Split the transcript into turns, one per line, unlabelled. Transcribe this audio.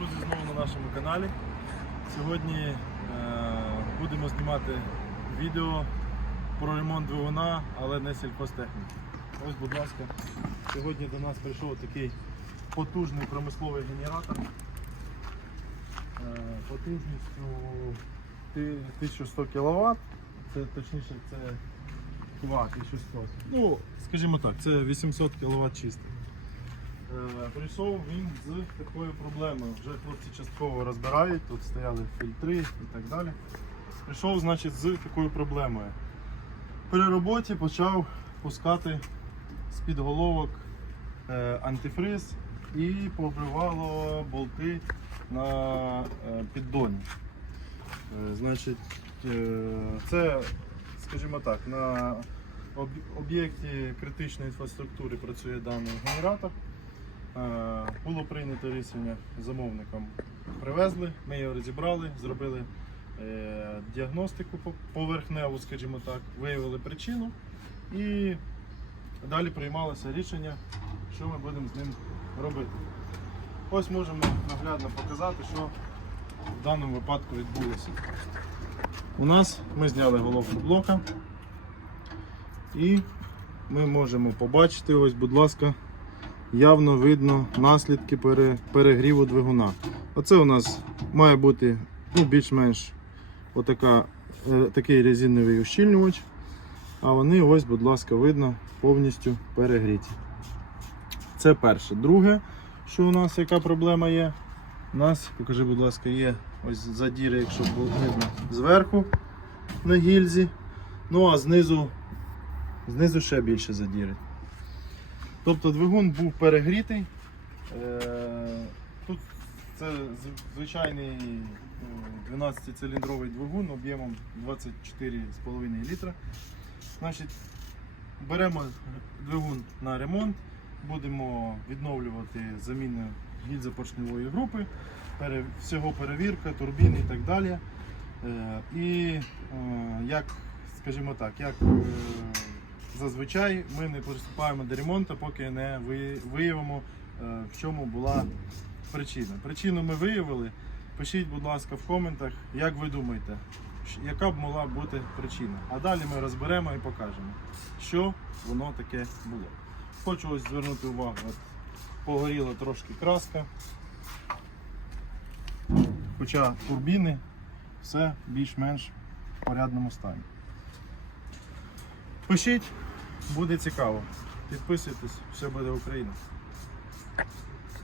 друзі, знову на нашому каналі. Сьогодні е, будемо знімати відео про ремонт двигуна, але не сільхозтехніки. Ось, будь ласка, сьогодні до нас прийшов такий потужний промисловий генератор. Е, потужністю 1100 кВт. Це точніше це кВт 1100. Ну, скажімо так, це 800 кВт чистий. Е, Прийшов він з такою проблемою. Вже хлопці частково розбирають, тут стояли фільтри і так далі. Прийшов, значить, з такою проблемою. При роботі почав пускати з-під головок е, антифриз і побривало болти на е, піддоні. Значить, це, скажімо так, на об'єкті критичної інфраструктури працює даний генератор. Е, Було прийнято рішення замовником. Привезли, ми його розібрали, зробили е, діагностику поверхневу, скажімо так, виявили причину і далі приймалося рішення, що ми будемо з ним робити. Ось можемо наглядно показати, що в даному випадку відбулося. У нас ми зняли головку блока і ми можемо побачити, ось, будь ласка, явно видно наслідки перегріву двигуна. Оце у нас має бути ну, більш-менш отака, е, такий резиновий ущільнювач. А вони ось, будь ласка, видно повністю перегріті. Це перше. Друге, що у нас яка проблема є? У нас, покажи, будь ласка, є ось задіри, якщо було видно, зверху на гільзі. Ну а знизу, знизу ще більше задіри. Тобто двигун був перегрітий. Е, Тут це звичайний е, 12-циліндровий двигун об'ємом 24,5 літра. Значить, беремо двигун на ремонт, будемо відновлювати заміну гільзопоршневої групи, всього перевірка, турбін і так далі. Е, І е, як, скажімо так, як е, зазвичай ми не приступаємо до ремонту, поки не виявимо, е, в чому була причина. Причину ми виявили. Пишіть, будь ласка, в коментах, як ви думаєте, яка б могла бути причина. А далі ми розберемо і покажемо, що воно таке було. Хочу ось звернути увагу, от погоріла трошки краска. Хоча турбіни все більш-менш в порядному стані. Пишіть, буде цікаво. Підписуйтесь, все буде Україна.